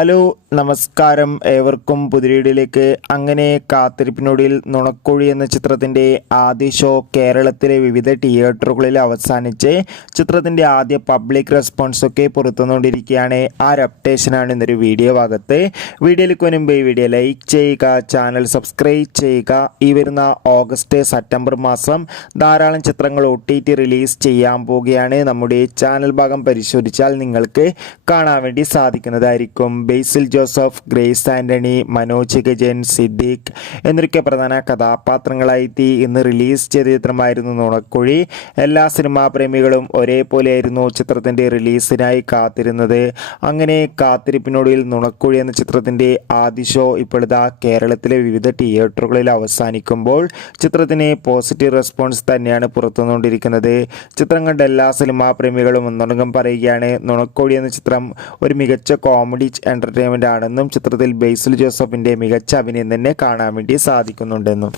Hello നമസ്കാരം, ഏവർക്കും പുതിയ വീഡിയോയിലേക്ക്. അങ്ങനെ കാത്തിരിപ്പിനൊടുവിൽ നുണക്കുഴി എന്ന ചിത്രത്തിൻ്റെ ആദ്യ ഷോ കേരളത്തിലെ വിവിധ തിയേറ്ററുകളിൽ അവസാനിച്ച് ചിത്രത്തിൻ്റെ ആദ്യ പബ്ലിക് റെസ്പോൺസൊക്കെ പുറത്തുകൊണ്ടിരിക്കുകയാണ്. ആ ഒരു അപ്ഡേഷനാണ് ഇന്നൊരു വീഡിയോ ഭാഗത്ത്. വീഡിയോയിലേക്ക് മുൻപ് ഈ വീഡിയോ ലൈക്ക് ചെയ്യുക, ചാനൽ സബ്സ്ക്രൈബ് ചെയ്യുക. ഈ വരുന്ന ഓഗസ്റ്റ് സെപ്റ്റംബർ മാസം ധാരാളം ചിത്രങ്ങൾ OTT റിലീസ് ചെയ്യാൻ പോവുകയാണ്. നമ്മുടെ ചാനൽ ഭാഗം പരിശോധിച്ചാൽ നിങ്ങൾക്ക് കാണാൻ വേണ്ടി സാധിക്കുന്നതായിരിക്കും. ബേസിൽ ജോസഫ്, ഗ്രേസ് ആൻ്റണി, മനോജ് ഗജൻ, സിദ്ദീഖ് എന്നൊക്കെ പ്രധാന കഥാപാത്രങ്ങളായി ഇന്ന് റിലീസ് ചെയ്ത ചിത്രമായിരുന്നു നുണക്കുഴി. എല്ലാ സിനിമാ പ്രേമികളും ഒരേപോലെയായിരുന്നു ചിത്രത്തിൻ്റെ റിലീസിനായി കാത്തിരുന്നത്. അങ്ങനെ കാത്തിരിപ്പിനൊടുവിൽ നുണക്കുഴി എന്ന ചിത്രത്തിൻ്റെ ആദ്യ ഷോ ഇപ്പോഴത്തെ കേരളത്തിലെ വിവിധ തിയേറ്ററുകളിൽ അവസാനിക്കുമ്പോൾ ചിത്രത്തിന് പോസിറ്റീവ് റെസ്പോൺസ് തന്നെയാണ് പുറത്തുവന്നുകൊണ്ടിരിക്കുന്നത്. ചിത്രം കണ്ട എല്ലാ സിനിമാ പ്രേമികളും ഒന്നടങ്കം പറയുകയാണ് നുണക്കുഴി എന്ന ചിത്രം ഒരു മികച്ച കോമഡി എൻ്റർടൈൻമെൻ്റ് ആണെന്നും ചിത്രത്തിൽ ബേസിൽ ജോസഫിൻ്റെ മികച്ച അഭിനയം തന്നെ കാണാൻ വേണ്ടി സാധിക്കുന്നുണ്ടെന്നും.